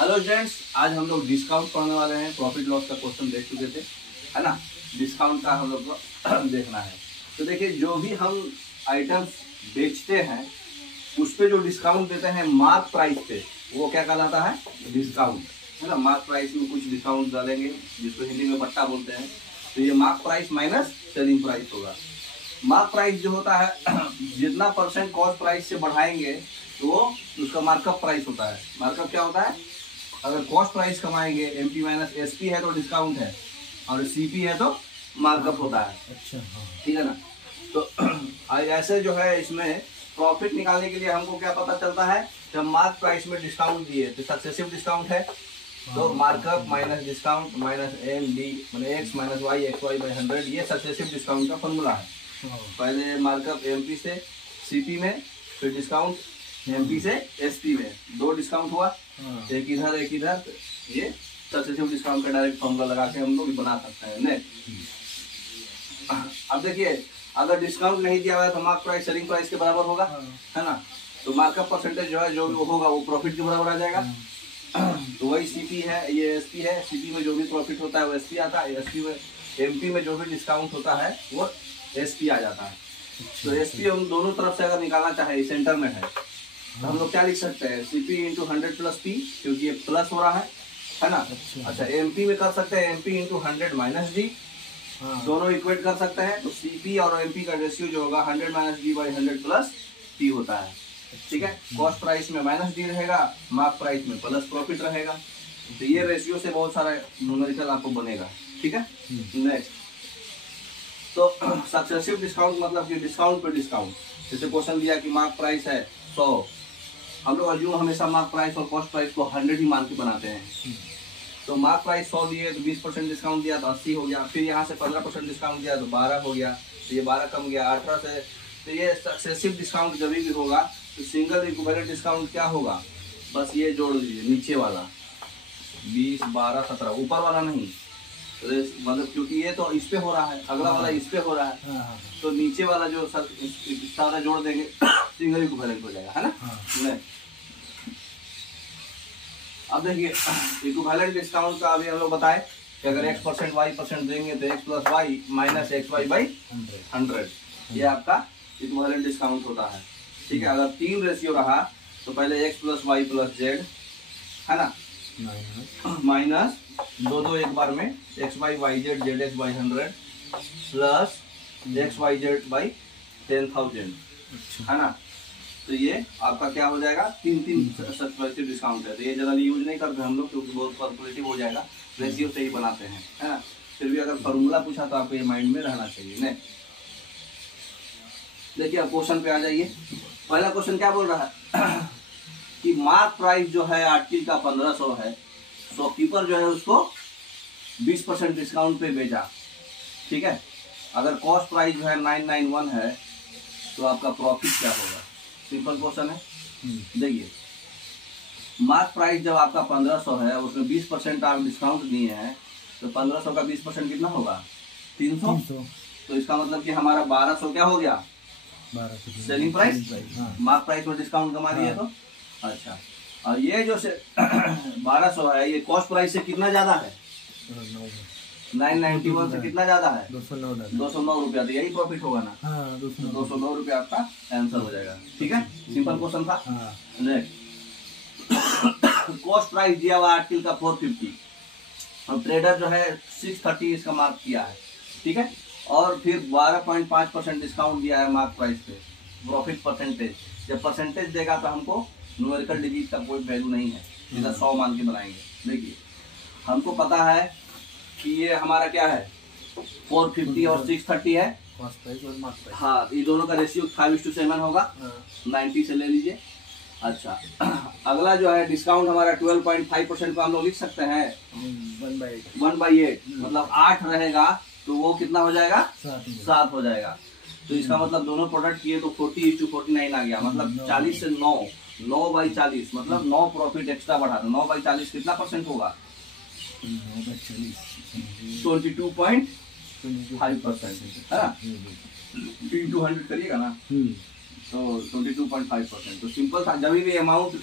Hello friends, आज हम लोग डिस्काउंट पढ़ने वाले हैं। प्रॉफिट लॉस का क्वेश्चन देख चुके थे, है ना। डिस्काउंट का हम लोग को देखना है। तो देखिए, जो भी हम आइटम्स बेचते हैं उस पे जो डिस्काउंट देते हैं मार्क प्राइस पे, वो क्या कहलाता है? डिस्काउंट, है ना। मार्क प्राइस में कुछ डिस्काउंट डालेंगे जिसको हिंदी में बट्टा बोलते हैं। तो ये mark price minus selling price होगा। मार्क प्राइस जो होता है जितना परसेंट कॉस्ट प्राइस से बढ़ाएंगे तो वो उसका मार्कअप प्राइस होता है। मार्कअप क्या होता है? अगर कॉस्ट प्राइस कमाएंगे, एमपी माइनस एसपी है तो डिस्काउंट है, और सीपी है तो मार्कअप होता है। अच्छा, हाँ, ठीक है ना। तो ऐसे जो है इसमें प्रॉफिट निकालने के लिए हमको क्या पता चलता है? जब मार्क प्राइस में डिस्काउंट दिए तो सक्सेसिव डिस्काउंट है, तो markup minus discount minus M D मैंने X minus Y X Y by 100, ये सक्सेसिव डिस्काउंट का फॉर्मूला है। पहले मार्कअप एमपी से सीपी में, फिर डिस्काउंट एमपी से एसपी में। दो डिस्काउंट हुआ, एक इधर एक इधर। ये सक्सेसिव डिस्काउंट का डायरेक्ट फॉर्मूला लगा के हम लोग बना सकते हैं ने। अब देखिए, अगर डिस्काउंट नहीं दिया हुआ है तो मार्क प्राइस सेलिंग प्राइस के बराबर होगा, है ना। तो मार्कअप परसेंटेज जो है जो होगा वो प्रॉफिट के बराबर आ जाएगा। तो वही सीपी है, ये एसपी है। सीपी में जो भी प्रॉफिट होता है वो एसपी आता है। एसपी में, एमपी में जो भी डिस्काउंट होता है वो एसपी आ जाता है। तो एसपी हम दोनों तरफ से अगर निकालना चाहे, सेंटर में है, तो हम लोग क्या लिख सकते हैं? सीपी इंटू 100 प्लस पी, क्योंकि ये प्लस हो रहा है ना। अच्छा, एमपी में कर सकते हैं एमपी इंटू 100 माइनस डी, दोनों इक्वेट कर सकते हैं। तो सीपी और एमपी का रेशियो जो होगा 100 minus D by 100 plus P होता है। ठीक है, कॉस्ट प्राइस में माइनस डी रहेगा, मार्क प्राइस में प्लस प्रॉफिट रहेगा। तो ये रेशियो से बहुत सारा न्यूमेरिकल आपको बनेगा। ठीक है, नेक्स्ट। तो सक्सेसिव डिस्काउंट मतलब कि डिस्काउंट पे डिस्काउंट। जैसे क्वेश्चन दिया कि मार्क प्राइस है 100, हम लोग अज्यूम हमेशा मार्क प्राइस और कॉस्ट प्राइस को 100 ही मान के बनाते हैं। तो मार्क प्राइस 100 दिए तो 20% डिस्काउंट दिया तो 80 हो गया। फिर यहाँ से 15% डिस्काउंट दिया तो 12 हो गया। तो ये 12 कम गया 18 से। तो ये सक्सेसिव डिस्काउंट जब भी होगा तो सिंगल इक्विवेलेंट डिस्काउंट क्या होगा? बस ये जोड़ लीजिए, नीचे वाला 20 12 17, ऊपर वाला नहीं। मतलब क्योंकि ये तो इस पे हो रहा है, अगला वाला इस पे हो रहा है, तो नीचे वाला जो सारा जोड़ देंगे सिंगल इक्विवेलेंट हो जाएगा, है ना। नहीं, अब देखिए इक्विवेलेंट डिस्काउंट का अभी हम लोग बताए कि अगर x% y% देंगे तो x plus y minus x Y by 100, ये आपका इक्विवेलेंट डिस्काउंट होता है। ठीक है, अगर 3 रेशियो रहा तो पहले x plus y plus z, है ना, माइनस दो एक बार में x y y z z x by 100 plus x y z by 10,000, है ना। तो ये आपका क्या हो जाएगा? 3 सक्सेसिव डिस्काउंट है। तो ये जनरली यूज नहीं करते हम लोग क्योंकि बहुत कैलकुलेटिव हो जाएगा, रेशियो से ही बनाते हैं, है ना। फिर भी अगर फॉर्मूला पूछा तो आपको ये माइंड में रहना चाहिए। नहीं, देखिए अब क्वेश्चन पे आ जाइए। पहला क्वेश्चन क्या बोल रहा है कि मार्क प्राइस जो है आर्टिकल का 1500 है, शॉपकीपर जो है उसको 20% डिस्काउंट पे बेचा। ठीक है, अगर कॉस्ट प्राइस जो है 991 है तो आपका प्रॉफिट क्या होगा? सिंपल क्वेश्चन है। देखिए, मार्क प्राइस जब आपका 1500 है, उसमें 20% आप डिस्काउंट दिए हैं, तो 1500 का 20% कितना होगा? 300। तो इसका मतलब कि हमारा 1200 क्या हो गया? Selling price. मार्क प्राइस में डिस्काउंट कमा दिए तो। अच्छा, और ये जो 1200 है, ये कॉस्ट प्राइस से कितना ज्यादा है? 991 से कितना ज्यादा है? 209 रुपया। तो यही प्रॉफिट होगा ना। 209 रुपया आपका आंसर हो जाएगा। ठीक है, सिंपल क्वेश्चन था। कॉस्ट प्राइस दिया हुआ आर्टिकल का 450 और ट्रेडर जो है 630 इसका मार्क किया है। ठीक है, और फिर 12.5% डिस्काउंट दिया है मार्क प्राइस पे। प्रॉफिट परसेंटेज, जब परसेंटेज देगा तो हमको न्यूमेरिकल डिजिट का कोई वैल्यू नहीं है, सीधा 100 मान के बनाएंगे। देखिए, हमको पता है कि ये हमारा क्या है? 450 और 630 है। हाँ, ये दोनों का रेशियो 5:7 होगा। 90 से ले लीजिए। अच्छा, अगला जो है डिस्काउंट हमारा 12.5% को हम लोग लिख सकते हैं 1/8, मतलब 8 रहेगा तो वो कितना हो जाएगा? 7 हो जाएगा। तो इसका मतलब दोनों प्रोडक्ट किए तो 40:49 आ गया। मतलब 40 से 9/40, मतलब 9 प्रॉफिट एक्स्ट्रा बढ़ा। तो 9/40 कितना परसेंट होगा? 22.5%, है ना। इंटू 100 करिएगा ना, तो 22.5%। तो सिंपल था, जब भी अमाउंट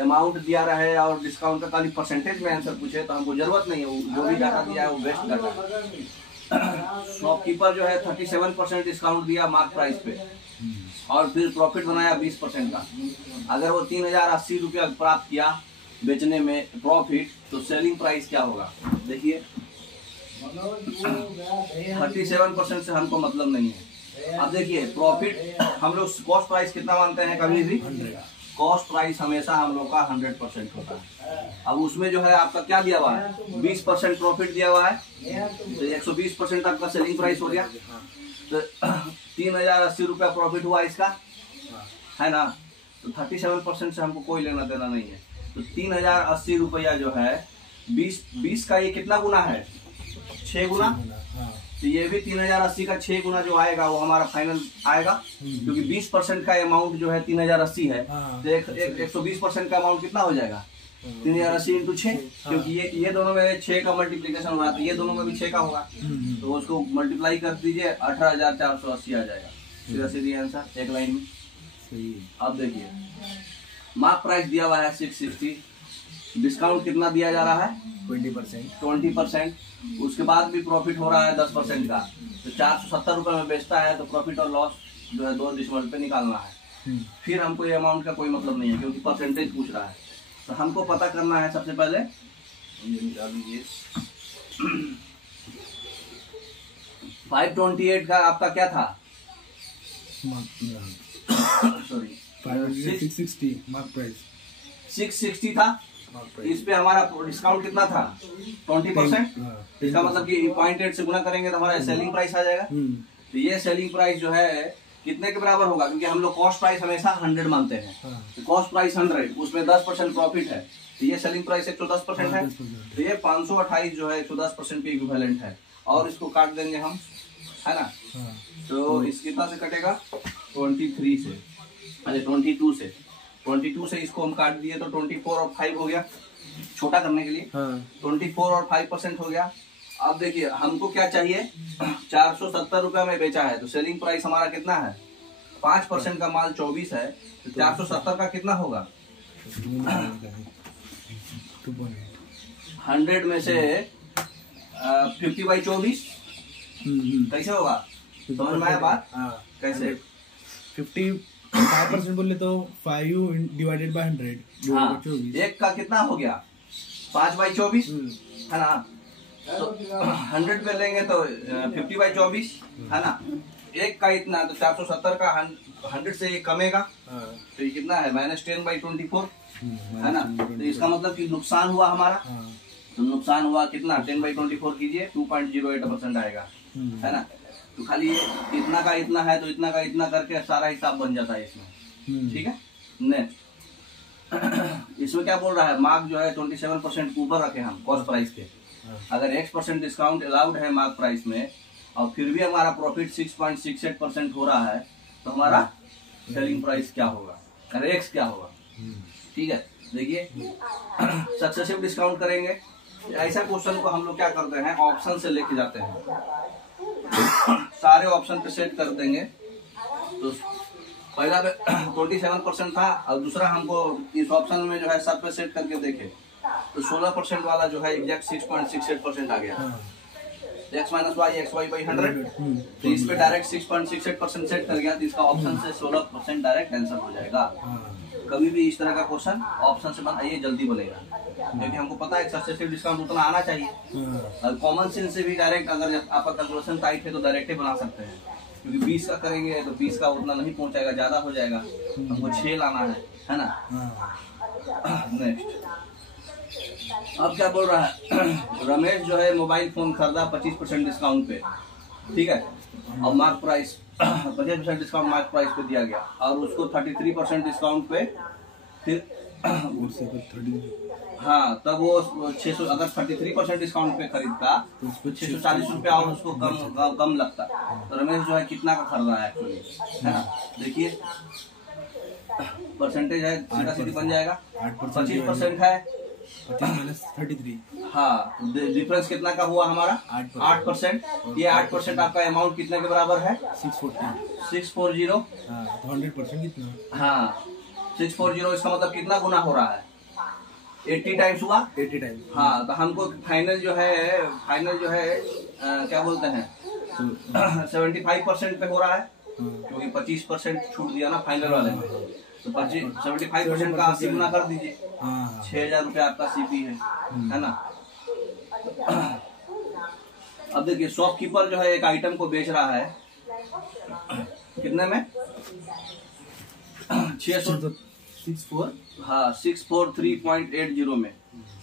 अमाउंट दिया रहे और डिस्काउंट का खाली परसेंटेज में आंसर पूछे तो हमको जरूरत नहीं है, जो भी डाटा दिया है वो बेस्ट डाटा है। शॉपकीपर जो है 37% डिस्काउंट दिया मार्क प्राइस पे और फिर प्रॉफिट बनाया 20% का। अगर वो 3080 रुपया प्राप्त किया बेचने में प्रॉफिट, तो सेलिंग प्राइस क्या होगा देखिए। 37% से हमको मतलब नहीं है। अब देखिए प्रॉफिट हम लोग कॉस्ट प्राइस कितना मानते हैं, कभी भी कॉस्ट प्राइस हमेशा हम लोग का 100% होता है। अब उसमें जो है आपका क्या दिया हुआ है, 20% प्रॉफिट दिया हुआ है, तो 120% आपका सेलिंग प्राइस हो गया। तो 3080 रुपया प्रॉफिट हुआ इसका, है ना। तो 37% से हमको कोई लेना देना नहीं है। तो 3080 रुपया जो है 20 का ये कितना गुना है, 6 गुना। तो ये भी 3080 का 6 गुना जो आएगा वो हमारा फाइनल आएगा, क्योंकि 20% का अमाउंट जो है 3080 है, तो 120% का अमाउंट कितना हो जाएगा, 3080 इंटू 6, क्योंकि ये दोनों में 6 का मल्टीप्लीकेशन हो रहा है, तो ये दोनों में भी 6 का होगा, तो उसको मल्टीप्लाई कर दीजिए 18,480 आ जाएगा। सीधा सीधी आंसर एक लाइन में सही। अब देखिए मार्क प्राइस दिया हुआ है 660, डिस्काउंट कितना दिया जा रहा है 20%। उसके बाद भी प्रॉफिट हो रहा है 10% का, तो 470 रुपये में बेचता है, तो प्रॉफिट और लॉस जो है 2 डिसमल पे निकालना है। फिर हमको ये अमाउंट का कोई मतलब नहीं है, क्योंकि परसेंटेज पूछ रहा है। तो हमको पता करना है सबसे पहले, ये निकाल लीजिए 528 का आपका क्या था, सॉरी 660 मार्क प्राइस 660 था। इस पे हमारा डिस्काउंट कितना था 20%। इसका मतलब कि 0.8 से गुना करेंगे तो हमारा सेलिंग प्राइस आ जाएगा। तो ये सेलिंग प्राइस जो है कितने के बराबर होगा, क्योंकि हम लोग कॉस्ट प्राइस हमेशा 100 मानते हैं, तो कॉस्ट प्राइस 100, उसमें 10% प्रॉफिट है, तो ये सेलिंग प्राइस 110% है। तो ये 528 जो है 110% के इक्विवेलेंट है। और इसको काट देंगे हम, है ना। तो इस कितना से कटेगा 23 से, अरे 22 से इसको हम काट दिए तो 24 और 5 हो गया, छोटा करने के लिए 24 और 5% हो गया। अब देखिए हमको क्या चाहिए, 470 रुपया में बेचा है, तो सेलिंग प्राइस हमारा कितना है, 5% का माल 24 है, तो 470 का कितना होगा 100 में से 50/24 कैसे होगा, समझ में आया बात कैसे। 55% बोले तो 5 डिवाइडेड बाय 100। हाँ, एक का कितना हो गया 5/24, है ना। तो 100 पे लेंगे तो 50/24, है ना। एक का इतना, तो 470 का 100 से ये कमेगा, तो ये कितना है -10/24, है ना। तो इसका मतलब कि नुकसान हुआ हमारा, तो नुकसान हुआ कितना 10/24 कीजिए 2.08% आएगा, है ना। तो खाली इतना का इतना है, तो इतना का इतना करके सारा हिसाब बन जाता है इसमें, ठीक है। नेक्स्ट इसमें क्या बोल रहा है, मार्क जो है 27% ऊपर रखे हम कॉस्ट प्राइस के। अगर X% डिस्काउंट अलाउड है मार्क प्राइस में और फिर भी हमारा प्रॉफिट 6.68% हो रहा है, तो हमारा सेलिंग प्राइस क्या होगा, अरे X क्या होगा, ठीक है। देखिए सक्सेसिव डिस्काउंट करेंगे, ऐसा क्वेश्चन को हम लोग क्या करते हैं, ऑप्शन से लेके जाते हैं, सारे ऑप्शन पे सेट कर देंगे। तो पहला 27% था और दूसरा हमको इस ऑप्शन में जो है सब पे सेट करके देखे तो 16% वाला जो है एग्जैक्ट 6.68% आ गया। x - y xy/100, तो इस पे डायरेक्ट 6.68% सेट कर गया, तो इसका ऑप्शन से 16% डायरेक्ट आंसर हो जाएगा। कभी भी इस तरह का क्वेश्चन ऑप्शन से बनाइए, जल्दी बनेगा, क्योंकि हमको पता है सक्सेसिव डिस्काउंट उतना आना चाहिए। और कॉमन सेंस से भी डायरेक्ट अगर आपका कैलकुलेशन टाइट है तो डायरेक्ट ही बना सकते हैं, क्योंकि 20 का करेंगे तो 20 का उतना नहीं पहुंचाएगा, ज्यादा हो जाएगा, हमको 6 लाना है ना। नेक्स्ट अब क्या बोल रहा है, रमेश जो है मोबाइल फोन खरीदा 25% डिस्काउंट पे, ठीक है, और mark price 25% discount mark price पे दिया गया, और उसको 33% डिस्काउंट पे फिर हाँ, तब वो 600, अगर 33% डिस्काउंट पे खरीदता तो 640 रुपया और उसको कम लगता। तो रमेश जो है कितना का खरीदा है एक्चुअली, है ना। देखिए परसेंटेज है, सीधा सीधी बन जाएगा, 25% है 33। हाँ, डिफरेंस कितना का हुआ हमारा 8%। ये 8% आपका अमाउंट कितने के बराबर है 640। तो 100% कितना, हाँ 640, इसका मतलब कितना गुना हो रहा है 80 टाइम्स हुआ। 80 टाइम। हाँ, तो हमको फाइनल जो है क्या बोलते हैं 75% पे हो रहा है, क्योंकि 25% छूट दिया ना फाइनल वाले में, तो 75% का 80 गुना कर दीजिए, 6,000 रुपये आपका सीपी है ना। अब देखिए शॉपकीपर जो है एक आइटम को बेच रहा है कितने में 643.80 में,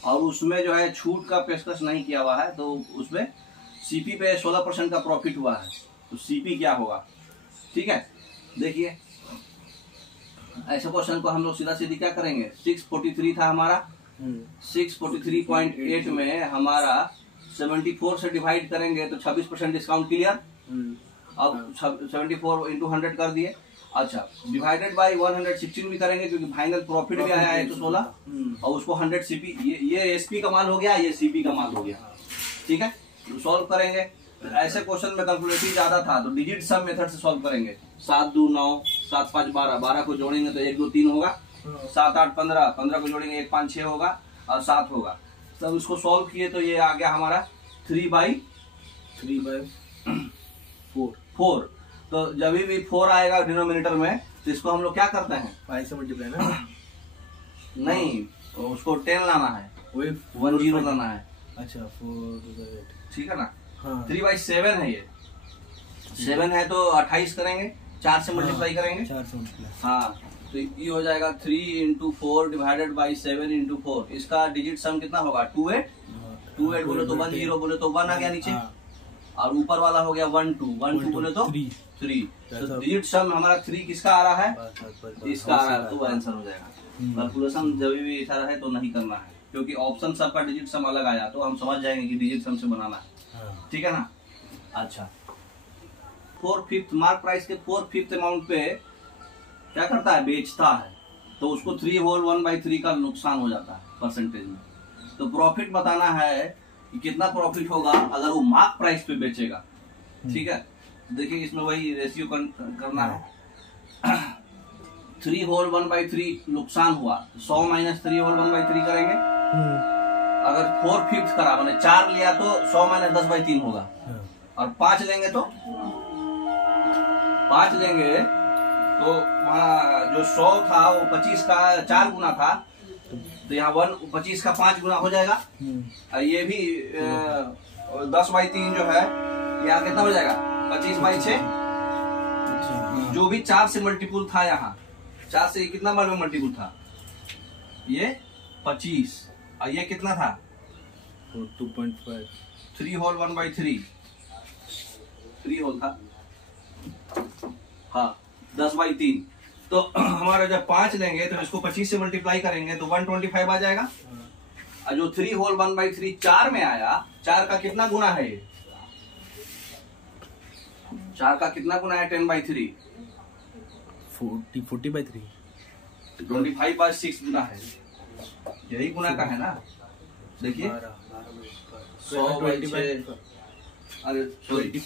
और उसमें जो है छूट का पेशकश नहीं किया हुआ है, तो उसमें सीपी पे 16% का प्रॉफिट हुआ है, तो सीपी क्या होगा। ठीक है, देखिए ऐसे क्वेश्चन को हम लोग सीधा सीधी क्या करेंगे, 643 था हमारा, 643.8 में हमारा 74 से डिवाइड करेंगे तो 26% डिस्काउंट क्लियर। अब 74 इंटू 100 कर दिए। अच्छा, डिवाइडेड बाय 116 भी करेंगे, क्योंकि फाइनल प्रॉफिट भी आया है 116, और उसको 100 सीपी, ये एसपी का माल हो गया, ये सीपी का माल हो गया। ठीक है, तो सॉल्व करेंगे। ऐसे क्वेश्चन में कैलकुलेटिव ज्यादा था तो डिजिट सम मेथड से सॉल्व करेंगे। 7 2 9, 7 5 12, 12 को जोड़ेंगे तो 1 2 3 होगा, 7 8 15, 15 को जोड़ेंगे 1 5 6 होगा, और 7 होगा। तब इसको सॉल्व किए तो ये आ गया हमारा 3/4। तो जब भी 4 आएगा डिनोमिनेटर में, तो इसको हम लोग क्या करते हैं 5 से मल्टीप्लाई ना, नहीं उसको 10 लाना है, वही 10 लाना है। अच्छा 4 to the 8, ठीक है ना। हाँ 3/7 है, ये 7 है तो 28 करेंगे, 4 से मल्टीप्लाई करेंगे, 4 से मल्टीप्लाई। हाँ, तो ये हो जाएगा 3 × 4 डिवाइडेड बाई 7 × 4। इसका डिजिट सम कितना होगा 28 बोले तो 10 बोले तो 1 आ गया नीचे, और ऊपर वाला हो गया 1 2 बोले तो 3। तो डिजिट सम हमारा 3 किसका आ रहा है, इसका आ रहा है, तो आंसर हो जाएगा। कैलकुलेशन जब भी ऐसा रहे तो नहीं करना है, क्योंकि ऑप्शन सबका डिजिट सम अलग आया तो हम समझ जाएंगे कि डिजिट सम से बनाना है। ठीक है ना। अच्छा, 4/5 मार्क प्राइस के 4/5 अमाउंट पे क्या करता है, बेचता है, तो उसको 3 होल 1/3 का नुकसान हो जाता है परसेंटेज में। तो प्रॉफिट बताना है कि कितना प्रॉफिट होगा अगर वो मार्क प्राइस पे बेचेगा। ठीक है, देखिए इसमें वही रेशियो करना है। 3 होल 1/3 नुकसान हुआ, 100 - 3 होल 1/3 करेंगे। अगर 4/5 करा मैंने 4 लिया तो 100 - 10/3 होगा, और 5 लेंगे तो वहाँ जो 100 था वो 25 का 4 गुना था, तो यहाँ 25 का 5 गुना हो जाएगा। ये भी 10/3 जो है यहाँ कितना हो जाएगा 25/6, जो भी 4 से मल्टीपुल था, यहाँ 4 से कितना बार में मल्टीपुल था, ये 25, और ये कितना था 2.5, 3 होल 1/3, 3 होल था, हाँ 10/3। तो हमारा जब 5 लेंगे तो इसको 25 से मल्टीप्लाई करेंगे तो 125 आ जाएगा। और जो 3 होल 1/3 4 में आया, 4 का कितना गुना है, ये 4 का कितना गुना है 10/3, 40/3, 25/6 गुना है, यही गुना का है ना। देखिए 100/6, अरे sorry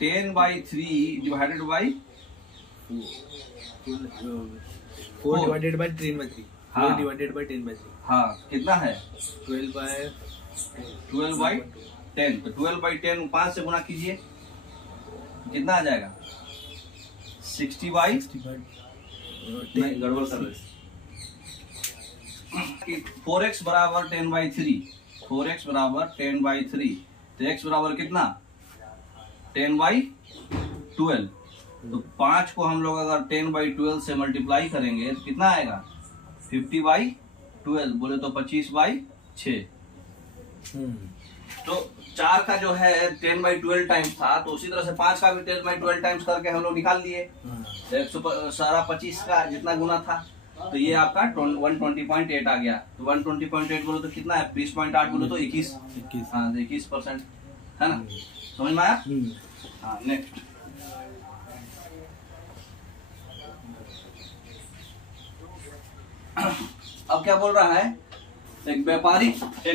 10/3 divided by 4 divided by 10/3, 4 हाँ। divided by 10/3, हाँ कितना है 12/10, तो 12/10 5 से गुना कीजिए, कितना आ जाएगा 60/10। 60/10, नहीं गड़बड़ कर रहे 4x बराबर 10/3, 4x बराबर 10/3, तो x बराबर कितना 10/12। तो 5 को हम लोग अगर 10/12 से मल्टीप्लाई करेंगे तो कितना आएगा 50/12, बोले तो 25/6। तो 4 का जो है 10/12 टाइम्स था, तो उसी तरह से 5 का भी 10/12 टाइम्स करके हम लोग निकाल लिए। सारा 25 का जितना गुना था, तो ये आपका 120.8 आ गया। तो 120.8 बोले तो कितना है 20.8 बोले तो 21, हाँ 21% है ना। समझ में आया। हाँ नेक्स्ट, अब क्या बोल रहा है, एक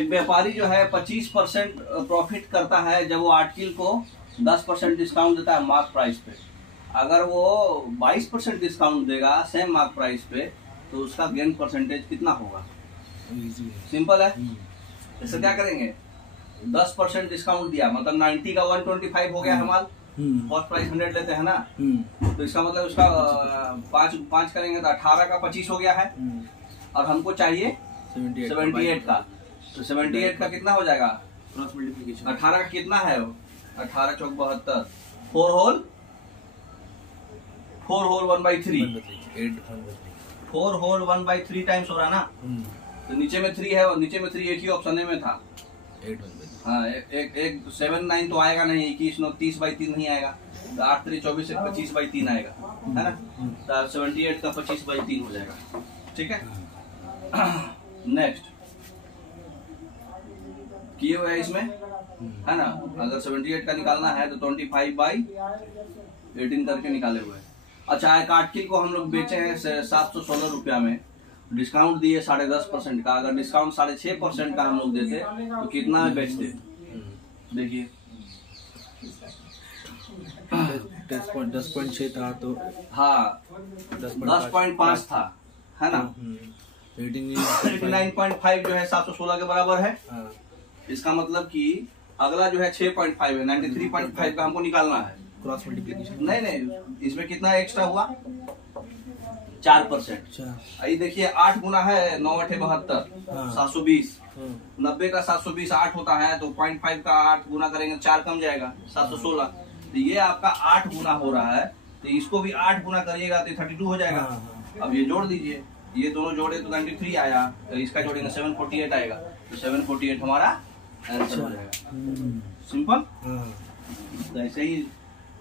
व्यापारी जो है 25% प्रॉफिट करता है जब वो आर्टिकल को 10% डिस्काउंट देता है मार्क प्राइस पे। अगर वो 22% डिस्काउंट देगा सेम मार्क प्राइस पे, तो उसका गेन परसेंटेज कितना होगा। इजी है। सिंपल है। इससे क्या करेंगे, 10% डिस्काउंट दिया, मतलब 90 का 125 हो गया हमारा। कॉस्ट प्राइस 100 लेते हैं ना, तो इसका मतलब उसका 5 करेंगे तो 18 का 25 हो गया है, और हमको चाहिए 78 का। तो 78 का कितना हो जाएगा, क्रॉस मल्टीप्लिकेशन 18 का कितना है वो, 18 चौक 72, 4 होल 1/3, 4 होल 1/3 टाइम्स हो रहा ना। तो नीचे में 3 है, और नीचे में 3 एक ही ऑप्शन में था। 8/3। हाँ, एक 7 9 तो आएगा नहीं, 21 9 30/3 नहीं आएगा, तो 8 3 24 से 25/3 आएगा, है ना। तो 78 का 25/3 हो जाएगा, ठीक है। नेक्स्ट किए हुए है इसमें, है ना। अगर 78 का निकालना है तो 25/18 करके निकाले हुए हैं। अच्छा, एक आर्टिकल को हम लोग बेचे हैं 716 रुपया में, डिस्काउंट दिए 10.5% का। अगर डिस्काउंट 6.5% का हम लोग देते तो कितना में बेचते, देखिए 10.6 था तो हाँ 10.5 था, है ना। 89.5 जो है 716 के बराबर है। इसका मतलब कि अगला जो है 6.5 है, 93.5 का हमको निकालना है। क्रॉस मल्टीप्लिकेशन नहीं, इसमें कितना एक्स्ट्रा हुआ, 4%। ये देखिए 8 गुना है 9 8 72, 720, 90 का 720 8 होता है, तो 0.5 का 8 गुना करेंगे 4 कम जाएगा 716। तो ये आपका 8 गुना हो रहा है, तो इसको भी 8 गुना करिएगा तो 32 हो जाएगा। अब ये जोड़ दीजिए, ये दोनों जोड़े तो 93 आया, तो इसका जोड़ेंगे 748 आएगा, तो 748 हमारा आंसर हो जाएगा। सिंपल। तो ऐसे ही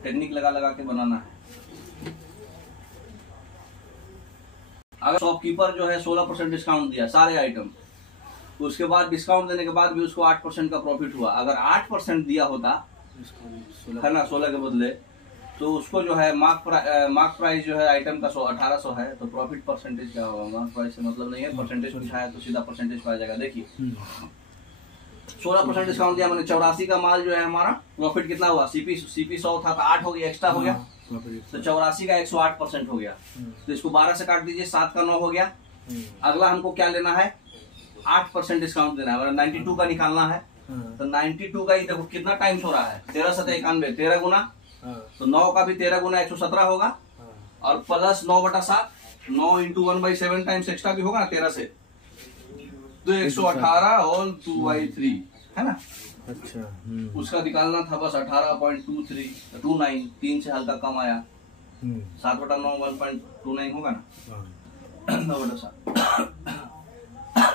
टेक्निक लगा लगा के बनाना है। अगर शॉपकीपर जो है 16% डिस्काउंट दिया सारे आइटम, तो उसके बाद डिस्काउंट देने के बाद भी उसको 8% का प्रॉफिट हुआ। अगर 8% दिया होता, है ना, 16 के बदले, तो उसको जो है मार्क प्राइस जो है आइटम का 1800 है, तो प्रॉफिट परसेंटेज क्या होगा। मार्क प्राइस से मतलब नहीं है, परसेंटेज पूछा है तो सीधा परसेंटेज पाया जाएगा। देखिए 16% डिस्काउंट दिया, मैंने 84 का माल जो है हमारा प्रॉफिट कितना हुआ, सीपी 100 था तो 8 हो गया, एक्स्ट्रा हो गया, तो 84 का 108% हो गया। तो इसको 12 से काट दीजिए, 7 का 9 हो गया। अगला हमको क्या लेना है, 8% डिस्काउंट देना है, 92 का निकालना है। तो 92 का ही देखो कितना टाइम्स हो रहा है, 13 7 91, 13 गुना, तो 9 का भी 13 गुना 117 होगा, और प्लस 9/7, 9 × 1/7 टाइम्स एक्स्ट्रा भी होगा ना 13 से, तो 118 होल 2/3, है ना। अच्छा, उसका निकालना था बस 18.29, 3 से हल्का कम आया, 7/9 1.29 होगा ना, 9/7।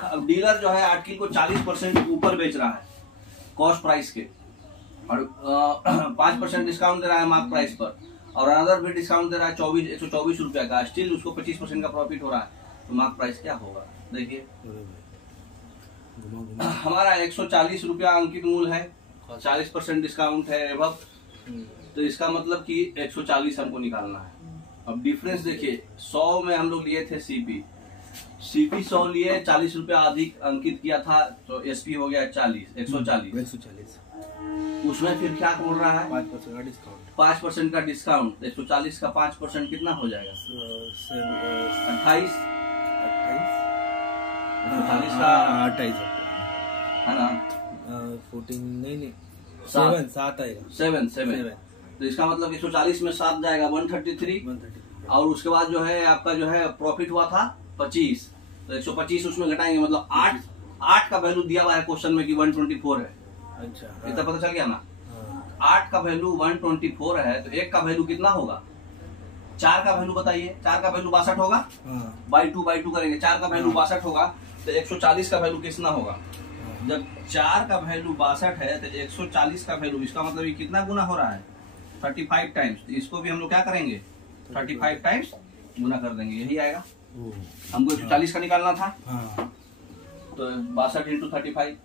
अब डीलर जो है आर्टिकल को 40% ऊपर बेच रहा है कॉस्ट प्राइस के, और 5% डिस्काउंट दे रहा है मार्क प्राइस पर, और अनदर भी डिस्काउंट दे रहा है 124 रुपया का, स्टिल उसको 25% का प्रॉफिट हो रहा है, तो मार्क प्राइस क्या होगा। देखिए हमारा 140 रुपया अंकित मूल है, 40% डिस्काउंट है एवं, तो इसका मतलब कि 140 हमको निकालना है। अब डिफरेंस देखिए, 100 में हम लोग लिए थे सीपी 100 लिए, 40 रुपया अधिक अंकित किया था, तो एसपी हो गया 140। उसमें फिर क्या बोल रहा है, 5% का डिस्काउंट, 5% का डिस्काउंट, 140 का 5% कितना हो जाएगा, 28 का 28 है ना, 14 नहीं 7 आएगा, 7। तो इसका मतलब 140 में 7 जाएगा 133, और उसके बाद जो है आपका जो है प्रॉफिट हुआ था 25, तो 125 उसमें घटाएंगे, मतलब 8 का वैल्यू दिया हुआ है क्वेश्चन में कि 124 है। अच्छा, इतना पता चल गया ना। 8 का वैल्यू 124 है, तो 1 का वैल्यू कितना होगा, 4 का वैल्यू बताइए, 4 का वैल्यू 62 होगा, बाई 2 करेंगे, 4 का वैल्यू 62 होगा, तो 140 का वैल्यू कितना होगा। जब 4 का वैल्यू 62 है, तो 140 का वैल्यू, इसका मतलब ये कितना गुना हो रहा है, 35 टाइम्स। तो इसको भी हम लोग क्या करेंगे, 35 टाइम्स गुना कर देंगे, यही आएगा। हमको 140 का निकालना था, तो 62 × 35।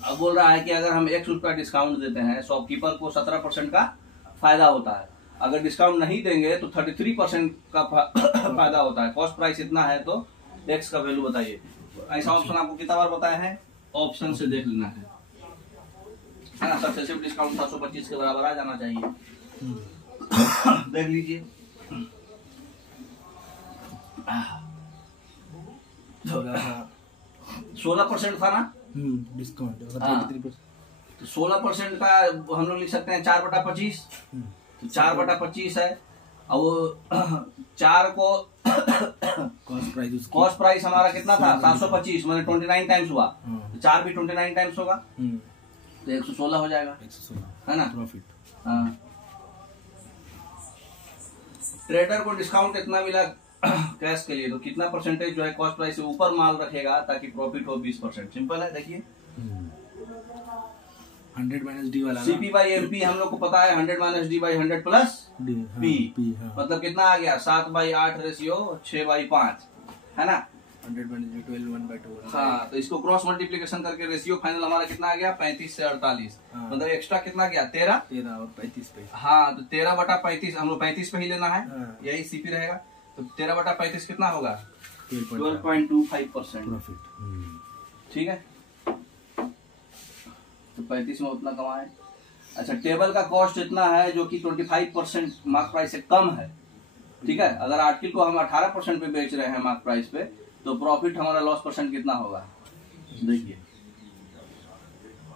अब बोल रहा है कि अगर हम 1 रुपया डिस्काउंट देते हैं, शॉपकीपर को 17% का फायदा होता है। अगर डिस्काउंट नहीं देंगे तो 33% का फायदा होता है। कॉस्ट प्राइस इतना है, तो एक्स का वैल्यू बताइए। ऐसा ऑप्शन आपको कितना बार बताया है, ऑप्शन से देख लेना है ना। सक्सेसिव डिस्काउंट 725 के बराबर आ जाना चाहिए। देख लीजिए, 16% था ना? डिस्काउंट हाँ। 23%। तो 16% का हम लोग लिख सकते हैं 4/25। तो 4/25 है। अब वो 4 को कॉस्ट प्राइस हमारा कितना था? 725, मैंने 29 टाइम्स हुआ। तो 4 भी 29 टाइम्स होगा, तो 116 हो जाएगा, 116 है ना? प्रॉफिट। हाँ। ट्रेडर को डिस्काउंट इतना मिला कैश के लिए, तो कितना परसेंटेज जो है कॉस्ट प्राइस से ऊपर माल रखेगा ताकि प्रॉफिट हो 20%। सिंपल है, देखिए 100 माइनस डी वाला CP बाई MP हम लोग को पता है 100 - D बाई 100 प्लस P, मतलब कितना आ गया? 7/8 रेशियो 6/5, है ना? 100 माइनस डी 12 1/2। हाँ, तो इसको क्रॉस मल्टीप्लिकेशन करके रेशियो फाइनल हमारा कितना आ गया? 35 से 48। मतलब एक्स्ट्रा कितना गया? 13 और 35 पे। हाँ, तो 13/35 हम लोग 35 पे ही लेना है। हाँ। यही CP रहेगा। तो 13/35 कितना होगा? 12.25% 12.25% प्रॉफिट। ठीक है, तो 35 में उतना कमाए। अच्छा, टेबल का कॉस्ट इतना है जो कि 25% मार्क प्राइस से कम है। ठीक है, अगर आर्टिकल को हम 18% पे बेच रहे हैं मार्क प्राइस पे, तो प्रॉफिट हमारा लॉस परसेंट कितना होगा? देखिए,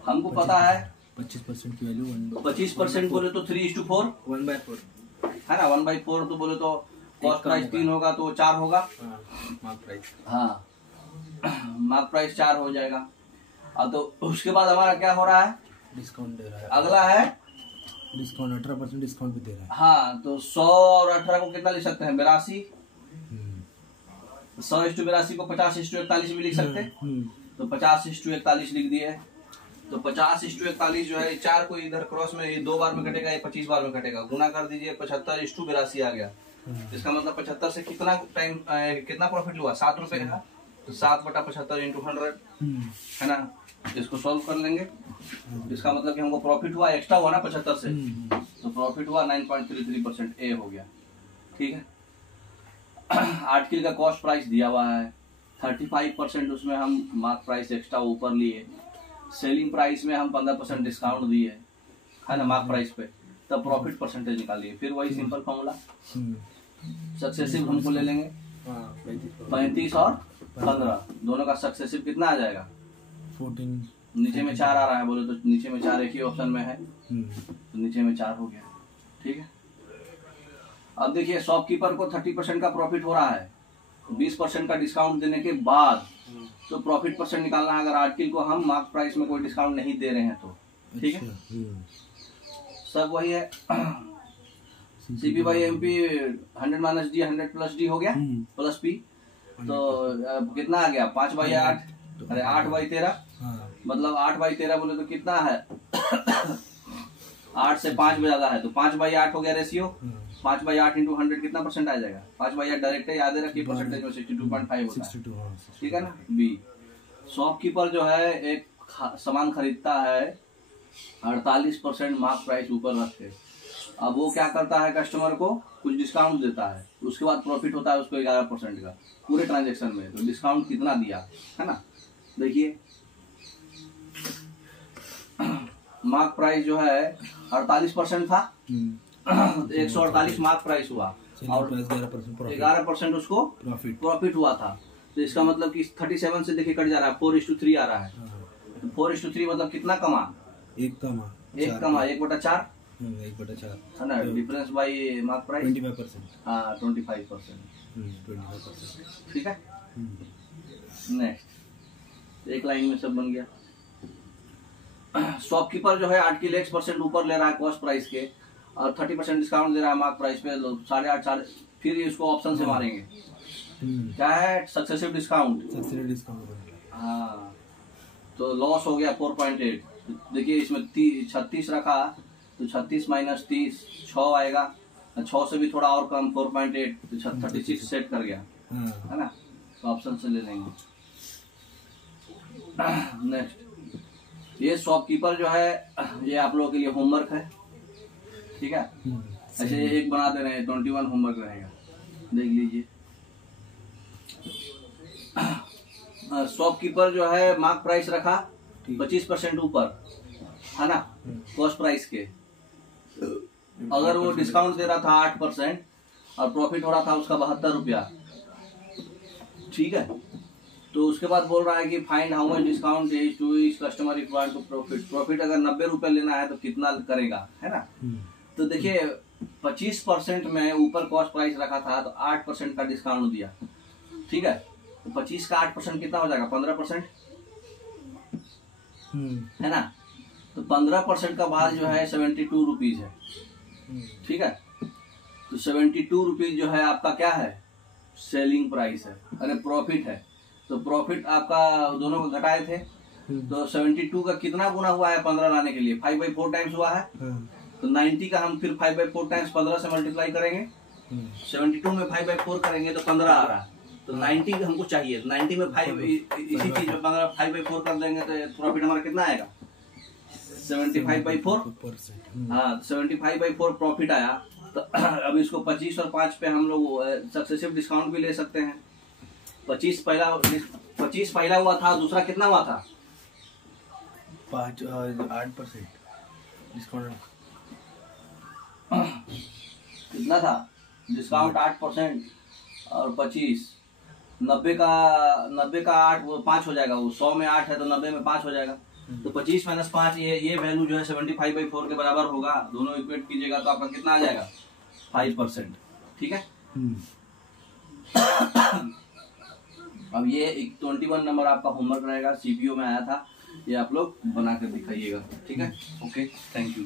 हमको पता है 25% की वैल्यू 25% बोले तो 3:4 1/4 है ना? 1/4 तो बोले तो कॉस्ट प्राइस 3 होगा तो 4 होगा। Mark price. हाँ, मार्क प्राइस 4 हो जाएगा। अब तो उसके बाद हमारा क्या हो रहा है? डिस्काउंट दे रहा है। अगला है डिस्काउंट 18% डिस्काउंट भी दे रहा है। हाँ, तो 100 और 18 को कितना लिख सकते हैं? 82। 100:82 को 50:41 भी लिख सकते हैं। तो 50:41 लिख दिए। तो 50:41 जो है 4 को इधर क्रॉस में, ये 2 बार में कटेगा, ये 25 बार में कटेगा, गुना कर दीजिए, 75:82 आ गया। इसका मतलब 75 से कितना टाइम कितना प्रॉफिट हुआ? 7 रुपए का। तो 7/75 × 100 है ना? इसको सॉल्व कर लेंगे। इसका मतलब कि हमको प्रॉफिट हुआ, एक्स्ट्रा हुआ ना 75 से, तो प्रॉफिट हुआ 9.33%। ए हो गया। ठीक है, आर्टिकल का कॉस्ट प्राइस दिया हुआ है 35%, उसमें हम मार्क प्राइस एक्स्ट्रा ऊपर लिए। सेलिंग प्राइस में हम 15% डिस्काउंट दिए, है ना, मार्क प्राइस पे। तब प्रॉफिट परसेंटेज निकालिए। फिर वही सिंपल फॉर्मूला, सक्सेसिव हमको ले लेंगे। 35 और 15 दोनों का सक्सेसिव कितना आ जाएगा? 14। नीचे में 4 आ रहा है, बोले तो नीचे में 4 एक ही ऑप्शन में है, तो नीचे में 4 हो गया। ठीक है, अब देखिए शॉपकीपर को 30% का प्रॉफिट हो रहा है, 20% का डिस्काउंट देने के बाद। तो प्रॉफिट परसेंट निकालना है अगर आर्टिकल को हम मार्क प्राइस में कोई डिस्काउंट नहीं दे रहे हैं तो। ठीक है, सब वही है। CP by MP 100 - D 100 plus D हो गया प्लस P, तो कितना आ गया? 5/8। अरे 8/13, मतलब 8/13 बोले तो कितना है? 8 से 5 में ज्यादा है, तो 5/8 हो गया रेशियो। 5/8 × 100 कितना परसेंट आ जाएगा? 5/8 डायरेक्ट है, याद रखिए, परसेंटेज में 62.5 होता है। ठीक है ना? B, शॉपकीपर जो है एक सामान खरीदता है 48% मार्क प्राइस ऊपर रख के। अब वो क्या करता है? कस्टमर को कुछ डिस्काउंट देता है, उसके बाद प्रॉफिट होता है उसको 11% का पूरे ट्रांजेक्शन में। तो डिस्काउंट कितना दिया, है ना? देखिए, मार्क प्राइस जो है 48% था, 148 मार्क प्राइस हुआ और 11% उसको प्रॉफिट हुआ था। तो इसका मतलब कि 37 से देखिए कट जा रहा है, 4:3 आ रहा है। 4:3 मतलब कितना कमा? एक कमा 1/4 है ना? Difference by mark price 25%। हाँ, 25%। ठीक है, नेक्स्ट एक लाइन में सब बन गया। शॉपकीपर जो है आर्टिकल 1% ऊपर ले रहा है कॉस्ट प्राइस के और 30% डिस्काउंट दे रहा है मार्क प्राइस पे, 8.5। फिर इसको ऑप्शन से मारेंगे, क्या है? Successive discount. हाँ, तो लॉस हो गया 4.8। देखिए इसमें 36 रखा, तो 36 - 30 6 आएगा, 6 से भी थोड़ा और कम 4.8, तो 36 सेट कर गया, है ना? तो ऑप्शन से ले लेंगे। नेक्स्ट, ये शॉपकीपर जो है, ये आप लोगों के लिए होमवर्क है। ठीक है, ऐसे एक बना दे रहे हैं, 21 होमवर्क रहेगा, देख लीजिए। शॉपकीपर जो है मार्क प्राइस रखा 25% ऊपर, है ना, कॉस्ट प्राइस के। अगर वो डिस्काउंट दे रहा था 8% और प्रॉफिट हो रहा था उसका 72 रुपया। ठीक है, तो उसके बाद बोल रहा है कि find how much discount is to is customer required to profit. Profit अगर 90 रुपए लेना है तो कितना करेगा, है ना। तो देखिए 25% में ऊपर कॉस्ट प्राइस रखा था तो 8% का डिस्काउंट दिया, ठीक है। तो 25 का 8% कितना हो जाएगा, 15%, है ना। तो 15% का बाद जो है 72 रुपीज है, ठीक है। तो 72 रुपीज जो है आपका क्या है, सेलिंग प्राइस है, अरे प्रॉफिट है। तो प्रॉफिट आपका दोनों को घटाए थे, तो 72 का कितना गुना हुआ है 15 लाने के लिए, 5/4 टाइम्स हुआ है। तो 90 का हम फिर 5/4 टाइम्स 15 से मल्टीप्लाई करेंगे, 72 में 5/4 करेंगे तो 15 आ रहा है। तो 90 हमको चाहिए, 90 में 5 इसी चीज में 5/4 कर देंगे तो प्रॉफिट हमारा कितना आएगा, 75/4। हाँ 75/4 प्रॉफिट आया। तो अब इसको 25 और 5 पे हम लोग सक्सेसिव डिस्काउंट भी ले सकते हैं। 25 पहला हुआ था, दूसरा कितना हुआ था, 8% डिस्काउंट कितना था डिस्काउंट, 8% और 25, 90 का 8 वो 5 हो जाएगा, वो 100 में 8 है तो 90 में 5 हो जाएगा। तो 25 - 5 ये वैल्यू जो है 75/4 के बराबर होगा। दोनों इक्वेट कीजिएगा तो आपका कितना आ जाएगा, 5%, ठीक है। अब ये 21 नंबर आपका होमवर्क रहेगा, सीपीओ में आया था, ये आप लोग बना कर दिखाइएगा, ठीक है। Okay, thank you.